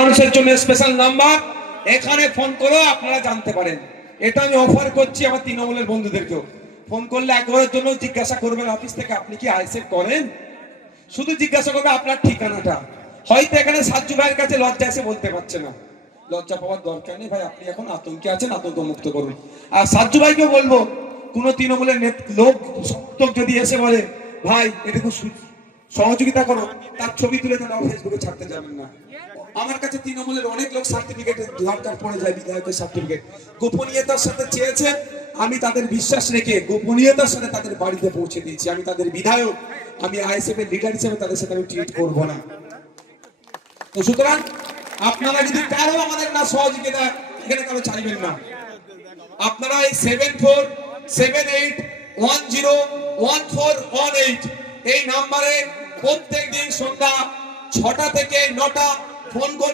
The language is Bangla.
মানুষের জন্য স্পেশাল নাম্বার, এখানে ফোন করে আপনারা জানতে পারেন। এটা আমি অফার করছি আমার তৃণমূলের বন্ধুদেরকেও। ফোন করলে একবারের জন্য জিজ্ঞাসা করবেন অফিস থেকে আপনি কি আইএসএফ করেন, শুধু জিজ্ঞাসা করবে আপনার ঠিকানাটা। হয়তো এখানে সাজ্জু ভাইয়ের কাছে লজ্জা এসে বলতে পারছে না, লজ্জা পাওয়ার দরকার নেই ভাই, আপনি এখন আতঙ্কে আছেন, আতঙ্ক মুক্ত করুন। আর সাজ্জু ভাইকেও বলবো, কোন তৃণমূলের লোক যদি এসে বলে ভাই এটুকু সহযোগিতা করো, তার ছবি তুলে তারা ফেসবুকে ছাড়তে যাবেন না। আমার কাছে তৃণমূলের অনেক লোক সার্টিফিকেটের দরকার পড়ে যায়, বিধায়কের সার্টিফিকেট গোপনীয়তার সাথে চেয়েছে, আমি তাদের বিশ্বাস রেখে গোপনীয়তার সাথে তাদের বাড়িতে পৌঁছে দিয়েছি। আমি তাদের বিধায়ক, আমি আইএসএফ এর লিডার হিসেবে তাদের সাথে আমি ট্রিট করব না। তো সুতরাং আপনারা যদি কারো আমাদের না সহযোগিতা এখানে কারো চাইবেন না, আপনারা এই 7478101418 এই নাম্বারে প্রত্যেক দিন সন্ধ্যা 6টা থেকে 9টা ফোন করে